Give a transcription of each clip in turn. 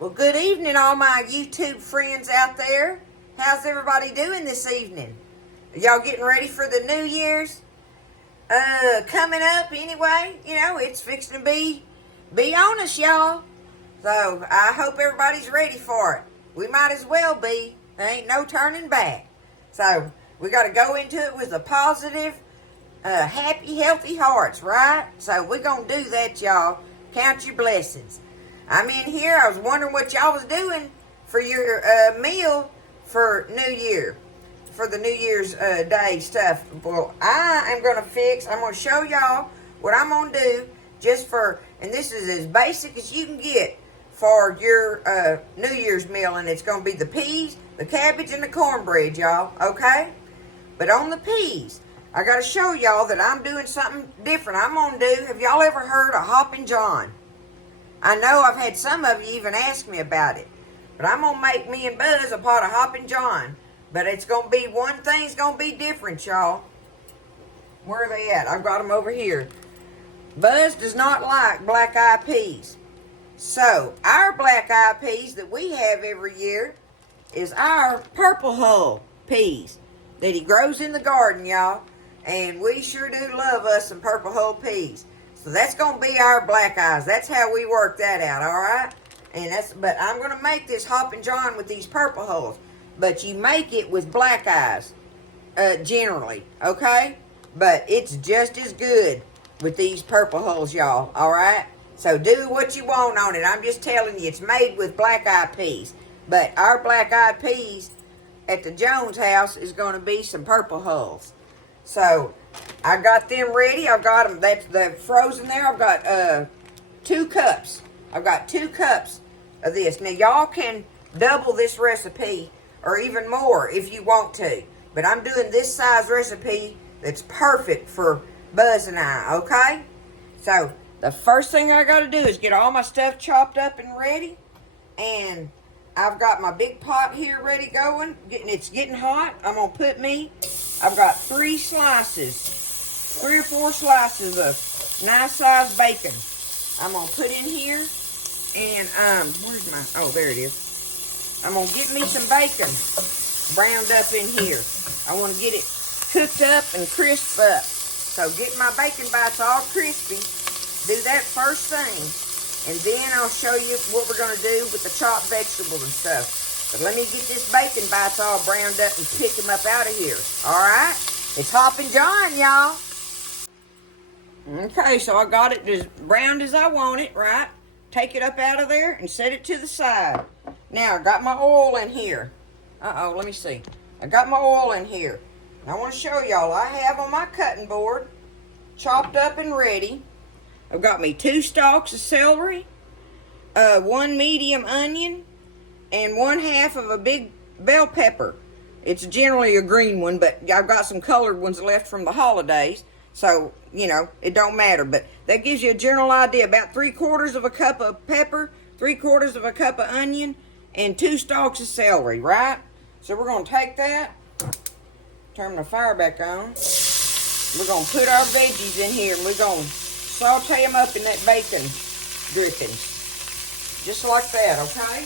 Well, good evening, all my YouTube friends out there. How's everybody doing this evening? Are y'all getting ready for the New Year's? Coming up anyway. You know, it's fixing to be on us, y'all. So, I hope everybody's ready for it. We might as well be. There ain't no turning back. So, we got to go into it with a positive, happy, healthy hearts, right? So, we're going to do that, y'all. Count your blessings. I'm in here. I was wondering what y'all was doing for your meal for New Year, for the New Year's Day stuff. Well, I'm going to show y'all what I'm going to do just for, and this is as basic as you can get for your New Year's meal, and it's going to be the peas, the cabbage, and the cornbread, y'all, okay? But on the peas, I got to show y'all that I'm doing something different. I'm going to do, have y'all ever heard of Hopp'n John? I know I've had some of you even ask me about it. But I'm going to make me and Buzz a pot of Hopp'n John. But it's going to be, one thing's going to be different, y'all. Where are they at? I've got them over here. Buzz does not like black-eyed peas. So, our black-eyed peas that we have every year is our purple hull peas that he grows in the garden, y'all. And we sure do love us some purple hull peas. So that's going to be our black eyes. That's how we work that out, all right? But I'm going to make this Hopp'n John with these purple hulls. But you make it with black eyes, generally, okay? But it's just as good with these purple hulls, y'all, all right? So do what you want on it. I'm just telling you, it's made with black-eyed peas. But our black-eyed peas at the Jones house is going to be some purple hulls. So I got them ready. I've got them, they're frozen there. I've got 2 cups. I've got 2 cups of this. Now, y'all can double this recipe or even more if you want to. But I'm doing this size recipe that's perfect for Buzz and I, okay? So, the first thing I got to do is get all my stuff chopped up and ready. And I've got my big pot here ready going. It's getting hot. I'm going to put I've got 3 or 4 slices of nice sized bacon. I'm going to put in here. And, where's my, oh, there it is. I'm going to get me some bacon browned up in here. I want to get it cooked up and crisp up. So get my bacon bites all crispy. Do that first thing. And then I'll show you what we're going to do with the chopped vegetables and stuff. But let me get this bacon bites all browned up and pick them up out of here. Alright? It's Hopp'n John, y'all. Okay, so I got it as browned as I want it, right? Take it up out of there and set it to the side. Now, I got my oil in here. Uh-oh, let me see. I got my oil in here. I want to show y'all, I have on my cutting board, chopped up and ready. I've got me 2 stalks of celery, 1 medium onion, and 1/2 of a big bell pepper. It's generally a green one, but I've got some colored ones left from the holidays. So, you know, it don't matter. But that gives you a general idea. About 3/4 of a cup of pepper, 3/4 of a cup of onion, and 2 stalks of celery, right? So we're going to take that, turn the fire back on. We're going to put our veggies in here, and we're going to saute them up in that bacon drippings. Just like that, okay?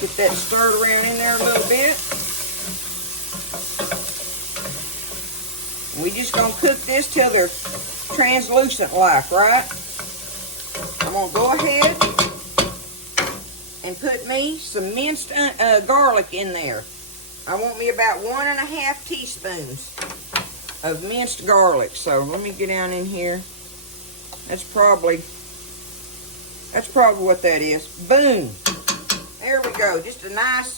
Get that stirred around in there a little bit. We just gonna cook this till they're translucent like, right? I'm gonna go ahead and put me some minced garlic in there. I want me about 1.5 teaspoons of minced garlic. So let me get down in here. That's probably what that is. Boom. There we go. Just a nice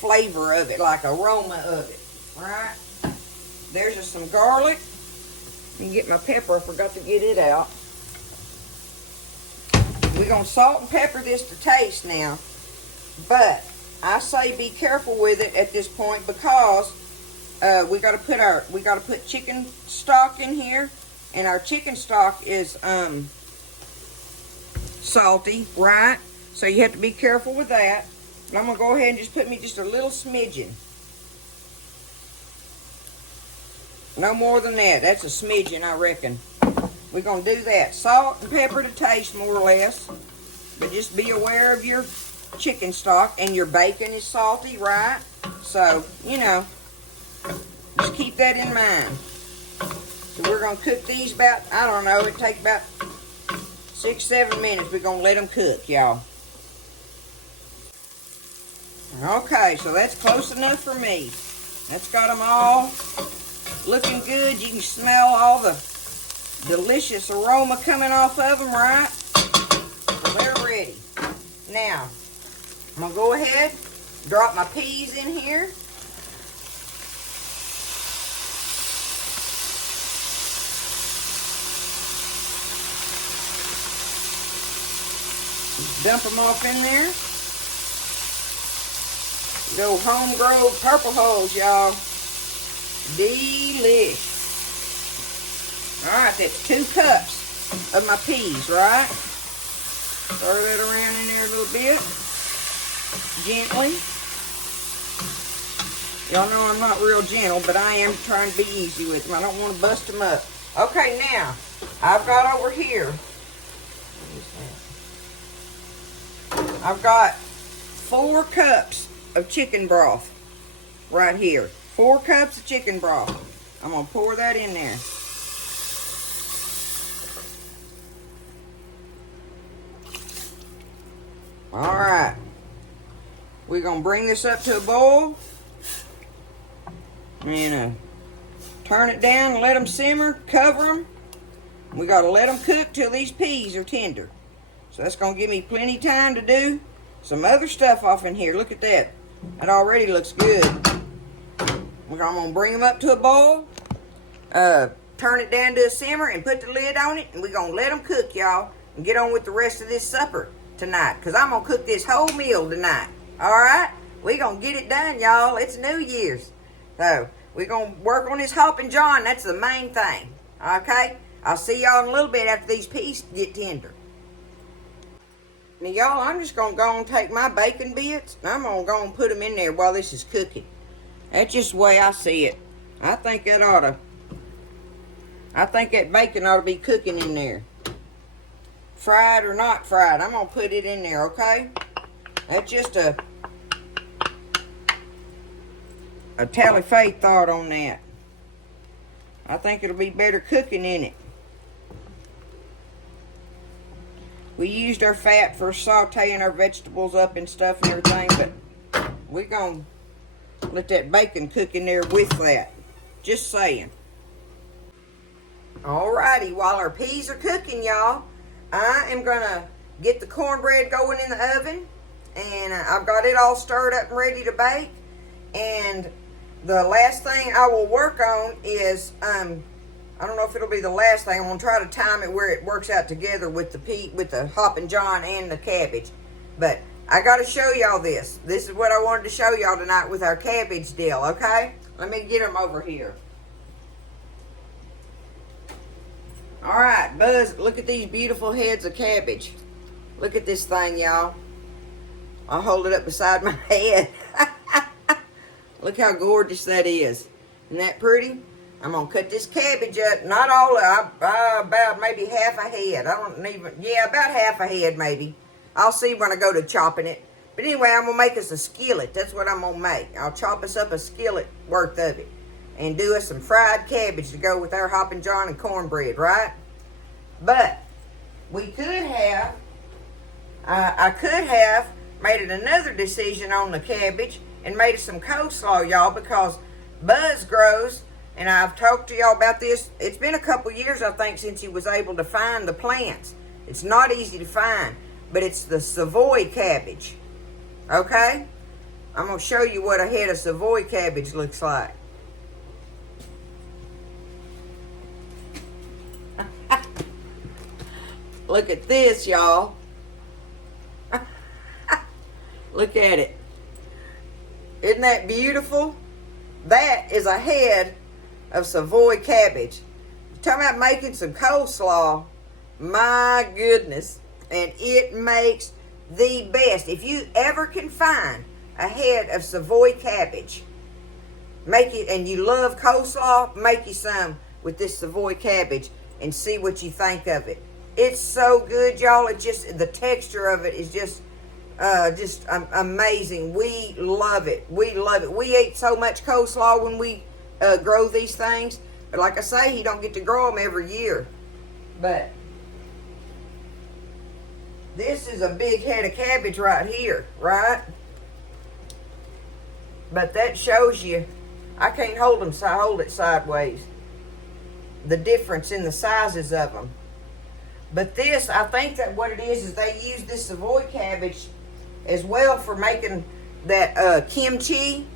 flavor of it, like aroma of it, right? There's just some garlic. Let me get my pepper. I forgot to get it out. We're going to salt and pepper this to taste now. But I say be careful with it at this point because we got to put chicken stock in here, and our chicken stock is salty, right? So you have to be careful with that. And I'm going to go ahead and just put me just a little smidgen. No more than that. That's a smidgen, I reckon. we're going to do that. Salt and pepper to taste, more or less. But just be aware of your chicken stock, and your bacon is salty, right? So, you know, just keep that in mind. So we're going to cook these about, I don't know, it takes about 6-7 minutes. We're going to let them cook, y'all. Okay, so that's close enough for me. That's got them all looking good. You can smell all the delicious aroma coming off of them, right? So they're ready. Now, I'm going to go ahead, drop my peas in here. Dump them off in there. Go home-grown purple hulls, y'all. Delish. Alright, that's 2 cups of my peas, right? Stir that around in there a little bit. Gently. Y'all know I'm not real gentle, but I am trying to be easy with them. I don't want to bust them up. Okay, now, I've got over here, I've got 4 cups of chicken broth right here. 4 cups of chicken broth. I'm going to pour that in there. Alright. We're going to bring this up to a boil. And turn it down and let them simmer. Cover them. We got to let them cook till these peas are tender. So that's going to give me plenty of time to do some other stuff off in here. Look at that. That already looks good. I'm going to bring them up to a boil. Turn it down to a simmer and put the lid on it. And we're going to let them cook, y'all. And get on with the rest of this supper tonight. Because I'm going to cook this whole meal tonight. Alright? We're going to get it done, y'all. It's New Year's. So, we're going to work on this Hopp'n John. That's the main thing. Okay? I'll see y'all in a little bit after these peas get tender. Now, y'all, I'm just going to go and take my bacon bits, and I'm going to go and put them in there while this is cooking. That's just the way I see it. I think that bacon ought to be cooking in there. Fried or not fried, I'm going to put it in there, okay? That's just a tally-faith thought on that. I think it'll be better cooking in it. We used our fat for sauteing our vegetables up and stuff and everything, but we're going to let that bacon cook in there with that. Just saying. Alrighty, while our peas are cooking, y'all, I am going to get the cornbread going in the oven. And I've got it all stirred up and ready to bake. And the last thing I will work on is, I don't know if it'll be the last thing. I'm going to try to time it where it works out together with the Hopp'n John and the cabbage. But I got to show y'all this. This is what I wanted to show y'all tonight with our cabbage deal, okay? Let me get them over here. Alright, Buzz, look at these beautiful heads of cabbage. Look at this thing, y'all. I'll hold it up beside my head. Look how gorgeous that is. Isn't that pretty? I'm going to cut this cabbage up. Not all of it. About maybe half a head. About half a head maybe. I'll see when I go to chopping it. But anyway, I'm going to make us a skillet. That's what I'm going to make. I'll chop us up a skillet worth of it. And do us some fried cabbage to go with our Hopp'n John and cornbread, right? But we could have, I could have made another decision on the cabbage and made some coleslaw, y'all, because Buzz grows, and I've talked to y'all about this. It's been a couple years, I think, since he was able to find the plants. It's not easy to find, but it's the Savoy cabbage, okay? I'm going to show you what a head of Savoy cabbage looks like. Look at this, y'all. Look at it. Isn't that beautiful? That is a head of Savoy cabbage. Talking about making some coleslaw. My goodness. And it makes the best. If you ever can find a head of Savoy cabbage, make it, and you love coleslaw, make you some with this Savoy cabbage. and see what you think of it. It's so good, y'all. It just, the texture of it is just amazing. We love it. We love it. We eat so much coleslaw when we grow these things. But like I say, you don't get to grow them every year. But this is a big head of cabbage right here, right? But that shows you, I can't hold them, so I hold it sideways. The difference in the sizes of them. But this, I think that what it is they use this Savoy cabbage as well for making that kimchi.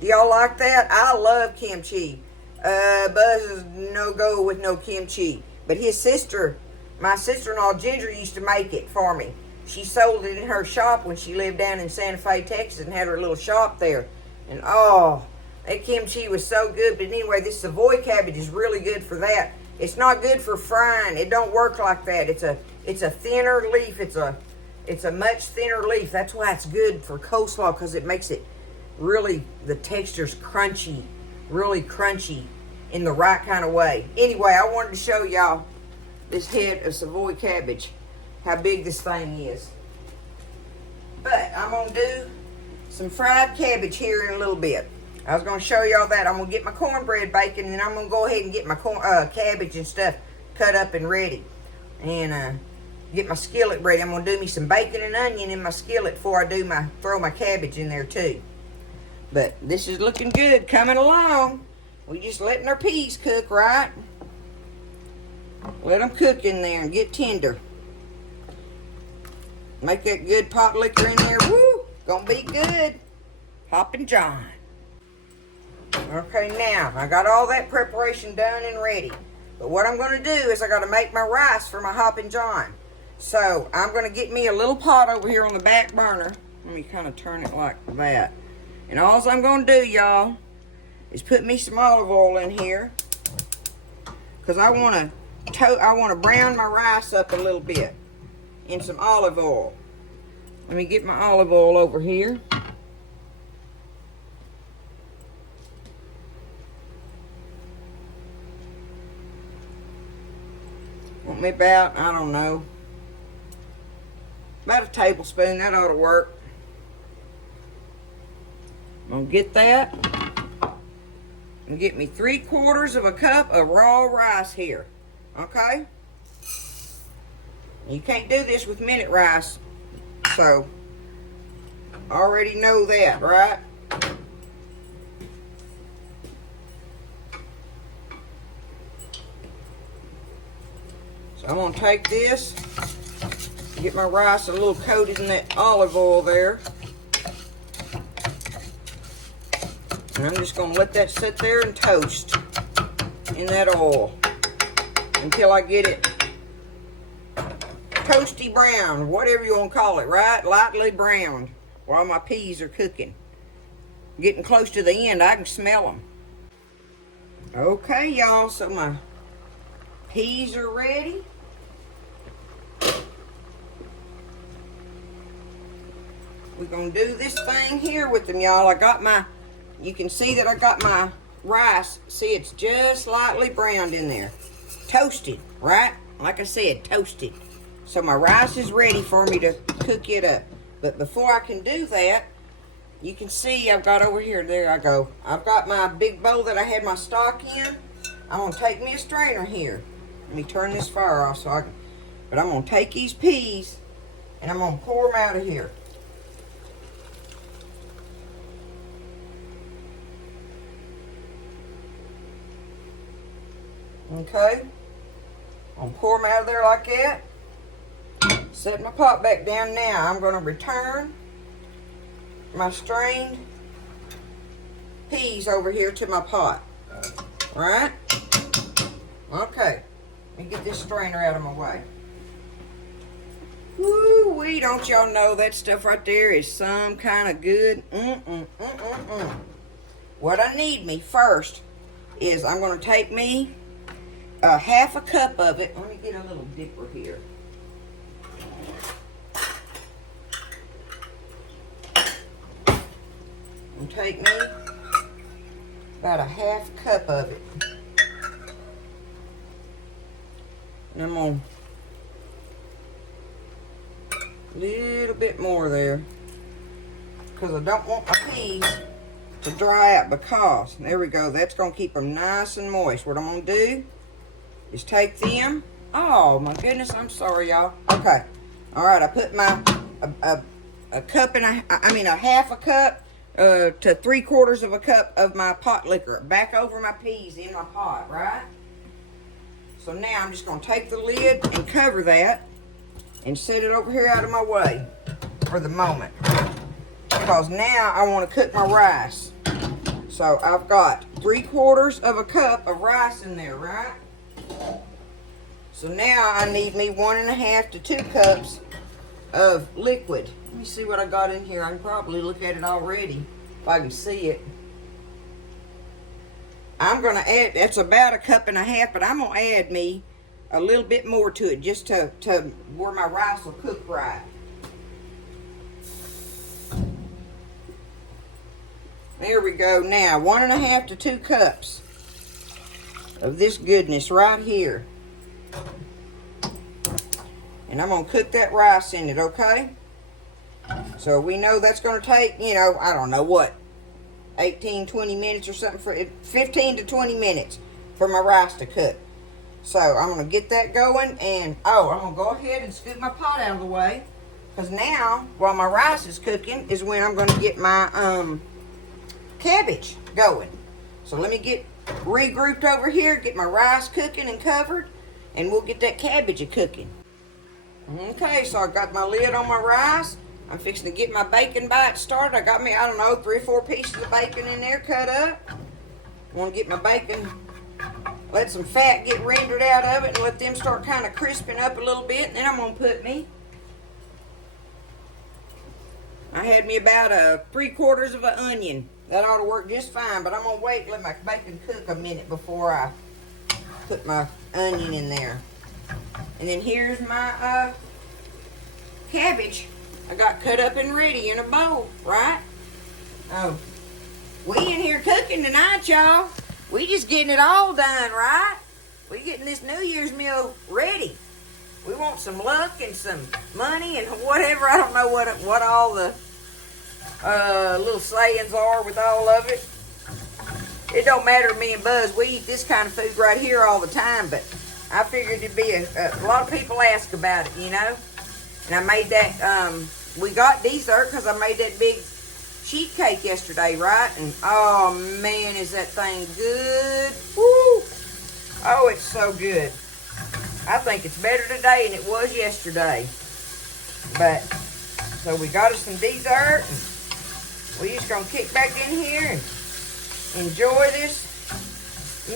Y'all like that? I love kimchi. Buzz is no go with no kimchi. But his sister, my sister-in-law Ginger, used to make it for me. She sold it in her shop when she lived down in Santa Fe, Texas, and had her little shop there. And oh, that kimchi was so good. But anyway, this Savoy cabbage is really good for that. It's not good for frying. It don't work like that. It's a thinner leaf. It's a much thinner leaf. That's why it's good for coleslaw, because it makes it really, the texture's crunchy, really crunchy in the right kind of way. Anyway, I wanted to show y'all this head of Savoy cabbage, how big this thing is. But I'm going to do some fried cabbage here in a little bit. I was going to show y'all that. I'm going to get my cornbread baking, and then I'm going to go ahead and get my cabbage and stuff cut up and ready. And get my skillet ready. I'm going to do me some bacon and onion in my skillet before I throw my cabbage in there too. But this is looking good, coming along. We just letting our peas cook, right? Let them cook in there and get tender. Make that good pot liquor in there. Woo! Gonna be good. Hopp'n John. Okay, now, I got all that preparation done and ready. But what I'm going to do is I got to make my rice for my Hopp'n John. So, I'm going to get me a little pot over here on the back burner. Let me kind of turn it like that. And all I'm going to do, y'all, is put me some olive oil in here. Because I want to brown my rice up a little bit in some olive oil. Let me get my olive oil over here. Want me about, I don't know, about a tablespoon. That ought to work. I'm going to get that and get me 3/4 of a cup of raw rice here. Okay? You can't do this with minute rice, so already know that, right? So I'm going to take this, get my rice a little coated in that olive oil there. And I'm just going to let that sit there and toast in that oil until I get it toasty brown, whatever you want to call it, right? Lightly browned while my peas are cooking. Getting close to the end, I can smell them. Okay, y'all, so my peas are ready. We're going to do this thing here with them, y'all. You can see that I got my rice. See, it's just lightly browned in there. Toasted, right? Like I said, toasted. So my rice is ready for me to cook it up. But before I can do that, you can see I've got over here, there I go. I've got my big bowl that I had my stock in. I'm going to take me a strainer here. Let me turn this fire off but I'm going to take these peas and I'm going to pour them out of here. Okay, I'm going to pour them out of there like that. Set my pot back down now. I'm going to return my strained peas over here to my pot. Right? Okay, let me get this strainer out of my way. Woo-wee, don't y'all know that stuff right there is some kind of good. What I need me first is I'm going to take me a half a cup of it. Let me get a little dipper here. And take me about a half cup of it. And I'm going a little bit more there. Because I don't want my peas to dry out, because, there we go, that's going to keep them nice and moist. What I'm going to do is take them. Oh, my goodness, I'm sorry, y'all. Okay. All right, I put my, a cup and a half a cup to 3/4 of a cup of my pot liquor back over my peas in my pot, right? So now I'm just going to take the lid and cover that and set it over here out of my way for the moment. Because now I want to cook my rice. So I've got 3/4 of a cup of rice in there, right? So now I need me 1.5 to 2 cups of liquid. Let me see what I got in here. I can probably look at it already if I can see it. I'm going to add, that's about 1.5 cups, but I'm going to add me a little bit more to it just to where my rice will cook right. There we go. Now, 1.5 to 2 cups of this goodness right here. And I'm going to cook that rice in it, okay? So we know that's going to take, you know, I don't know what, 18, 20 minutes or something, for 15 to 20 minutes for my rice to cook. So I'm going to get that going, and I'm going to go ahead and scoop my pot out of the way, because now, while my rice is cooking, is when I'm going to get my cabbage going. So let me get regrouped over here, get my rice cooking and covered, and we'll get that cabbage a-cooking. Okay, so I got my lid on my rice. I'm fixing to get my bacon bites started. I got me, I don't know, 3 or 4 pieces of bacon in there cut up. I want to get my bacon, let some fat get rendered out of it and let them start kind of crisping up a little bit. And then I'm going to put me, I had me about 3/4 of an onion. That ought to work just fine, but I'm going to wait and let my bacon cook a minute before I put my onion in there. And then here's my cabbage. I got cut up and ready in a bowl, right? Oh, we in here cooking tonight, y'all. We just getting it all done, right? We getting this New Year's meal ready. We want some luck and some money and whatever. I don't know what all the little sayings are with all of it. It don't matter to me and Buzz. We eat this kind of food right here all the time, but I figured it'd be a lot of people ask about it, you know. And I made that, we got dessert because I made that big sheet cake yesterday, right? And oh man, is that thing good. Woo! Oh, it's so good. I think it's better today than it was yesterday. But, so we got us some dessert. And we just going to kick back in here and enjoy this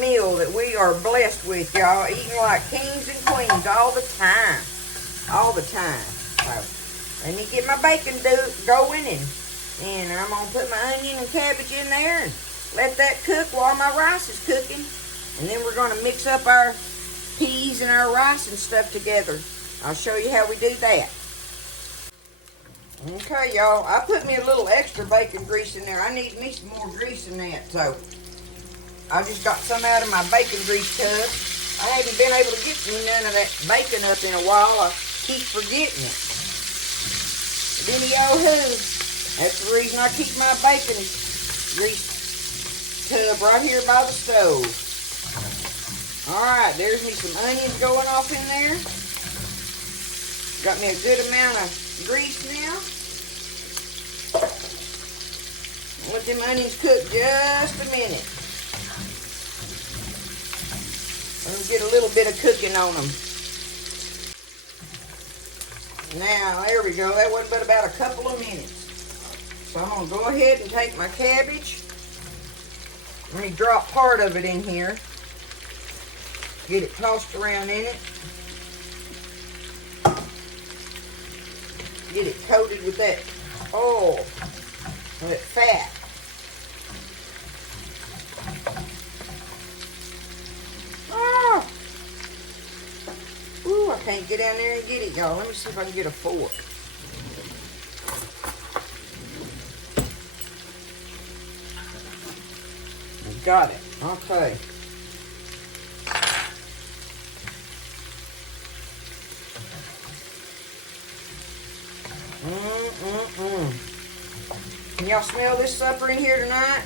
meal that we are blessed with, y'all. Eating like kings and queens all the time. All the time. So, let me get my bacon going, and I'm going to put my onion and cabbage in there and let that cook while my rice is cooking. And then we're going to mix up our peas and our rice and stuff together. I'll show you how we do that. Okay, y'all, I put me a little extra bacon grease in there. I need me some more grease in that, so I just got some out of my bacon grease tub. I haven't been able to get none of that bacon up in a while. I keep forgetting it. But anyhow, that's the reason I keep my bacon grease tub right here by the stove. Alright, there's me some onions going off in there. Got me a good amount of grease now. Let them onions cook just a minute. Let them get a little bit of cooking on them. Now, there we go. That wasn't but about a couple of minutes. So I'm going to go ahead and take my cabbage. Let me drop part of it in here. Get it tossed around in it. Get it coated with that oil, that fat. Ah! Ooh, I can't get down there and get it, y'all. Let me see if I can get a fork. Got it. Okay. Can y'all smell this supper in here tonight?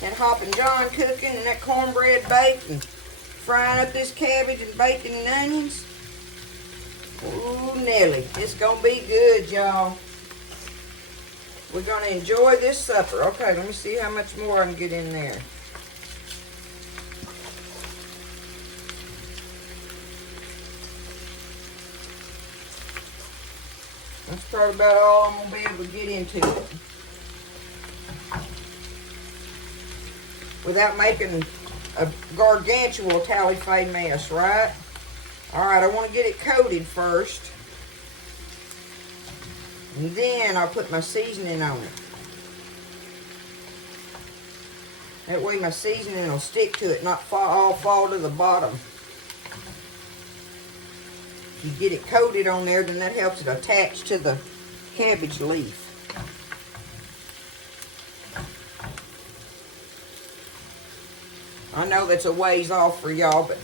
That Hopp'n John cooking and that cornbread baked and frying up this cabbage and bacon and onions. Ooh, Nelly, it's gonna be good, y'all. We're gonna enjoy this supper. Okay, let me see how much more I can get in there. That's probably about all I'm gonna be able to get into it without making a gargantuan tally-fay mess, right? All right, I want to get it coated first, and then I'll put my seasoning on it. That way my seasoning will stick to it, not all fall to the bottom. If you get it coated on there, then that helps it attach to the cabbage leaf. I know that's a ways off for y'all, but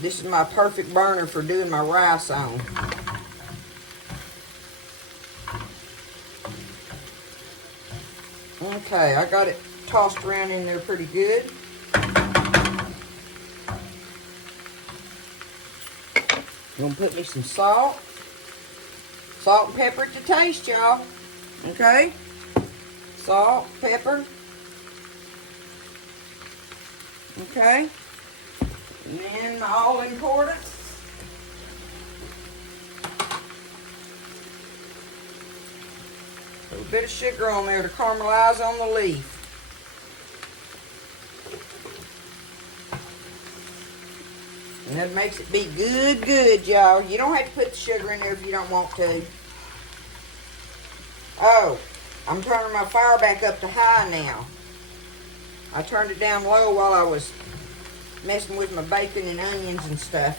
this is my perfect burner for doing my rice on. Okay, I got it tossed around in there pretty good. I'm gonna put me some salt. Salt and pepper to taste, y'all. Okay? Salt, pepper. Okay? And then all important, a little bit of sugar on there to caramelize on the leaf. And that makes it be good, y'all. You don't have to put the sugar in there if you don't want to. Oh, I'm turning my fire back up to high now. I turned it down low while I was messing with my bacon and onions and stuff,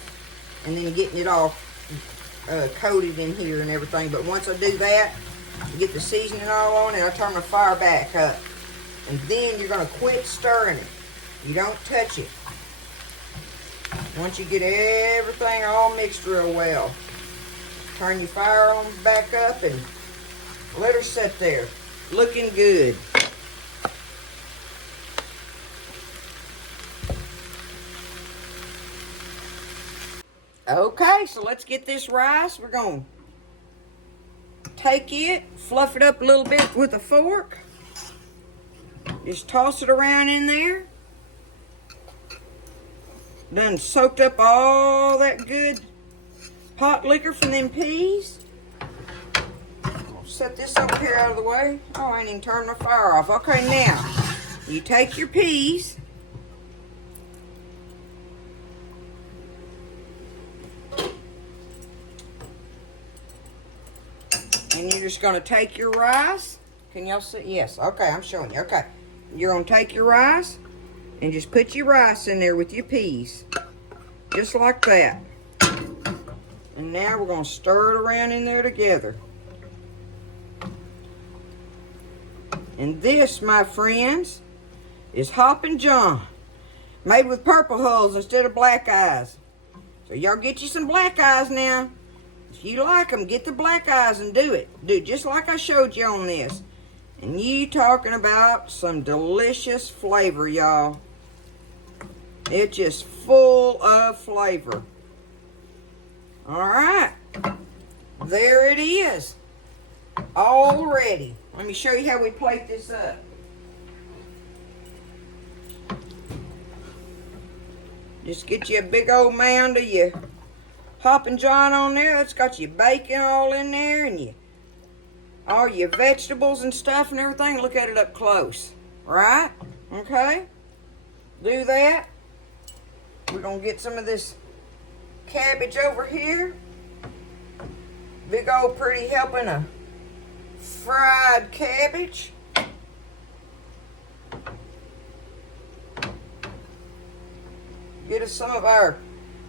and then getting it all coated in here and everything. But once I do that, get the seasoning all on it, I turn my fire back up. And then you're going to quit stirring it. You don't touch it. Once you get everything all mixed real well, turn your fire on back up and let her sit there, looking good. Okay, so let's get this rice. We're going to take it, fluff it up a little bit with a fork. Just toss it around in there. Done soaked up all that good pot liquor from them peas. I'll set this over here out of the way. Oh, I ain't even turned my fire off. Okay, now, you take your peas. And you're just going to take your rice. Can y'all see? Yes, okay, I'm showing you. Okay, you're going to take your rice and just put your rice in there with your peas. Just like that. And now we're going to stir it around in there together. And this, my friends, is Hopp'n John. Made with purple hulls instead of black eyes. So y'all get you some black eyes now. If you like them, get the black eyes and do it. Do just like I showed you on this. And you talking about some delicious flavor, y'all. It's just full of flavor. All right. There it is. All ready. Let me show you how we plate this up. Just get you a big old mound of your Hopp'n John on there. That's got your bacon all in there and all your vegetables and stuff and everything. Look at it up close. Right? Okay? Do that. We're going to get some of this cabbage over here. Big old pretty helping of fried cabbage. Get us some of our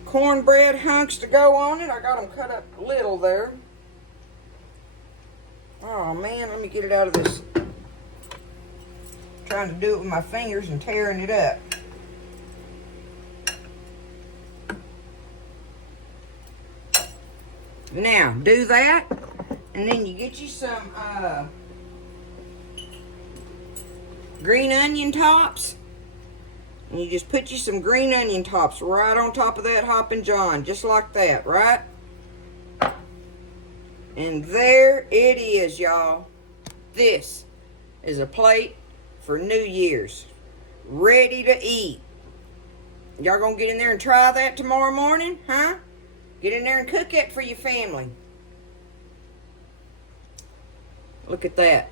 cornbread hunks to go on it. I got them cut up little there. Oh man, let me get it out of this. Trying to do it with my fingers and tearing it up. Now, do that, And then you get you some green onion tops. And you just put you some green onion tops right on top of that Hopp'n John. Just like that, right? And there it is, y'all. This is a plate for New Year's. Ready to eat. Y'all gonna get in there and try that tomorrow morning, huh? Get in there and cook it for your family. Look at that.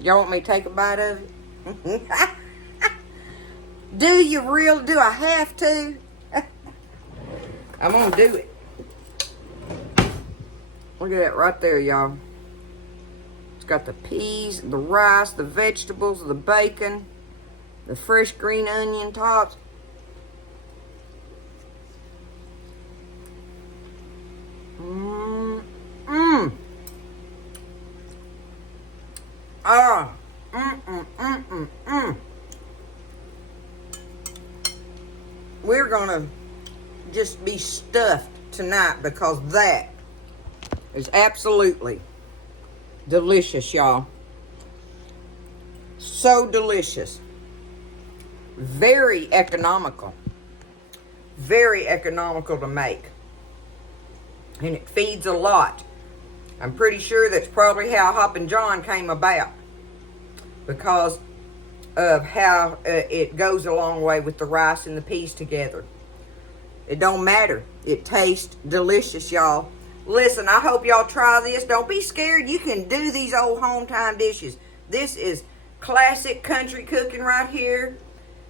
Y'all want me to take a bite of it? Do I have to? I'm gonna do it. Look at that right there, y'all. It's got the peas, the rice, the vegetables, the bacon, the fresh green onion tops. We're gonna just be stuffed tonight because that is absolutely delicious, y'all. So delicious. Very economical. Very economical to make. And it feeds a lot. I'm pretty sure that's probably how Hopp'n John came about. Because of how it goes a long way with the rice and the peas together. It don't matter. It tastes delicious, y'all. Listen, I hope y'all try this. Don't be scared. You can do these old home-time dishes. This is classic country cooking right here.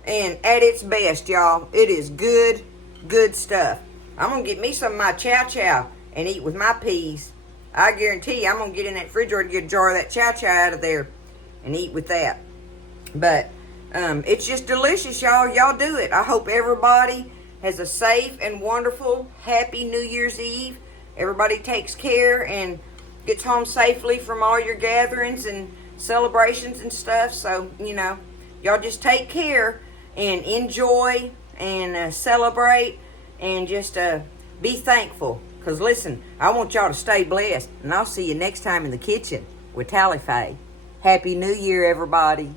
And at its best, y'all. It is good, good stuff. I'm going to get me some of my chow-chow and eat with my peas. I guarantee you, I'm going to get in that refrigerator, get a jar of that chow-chow out of there and eat with that. But it's just delicious, y'all. Y'all do it. I hope everybody has a safe and wonderful, happy New Year's Eve. Everybody takes care and gets home safely from all your gatherings and celebrations and stuff. So, you know, y'all just take care and enjoy and celebrate and just be thankful. Because, listen, I want y'all to stay blessed. And I'll see you next time in the kitchen with Tally Faye. Happy New Year, everybody.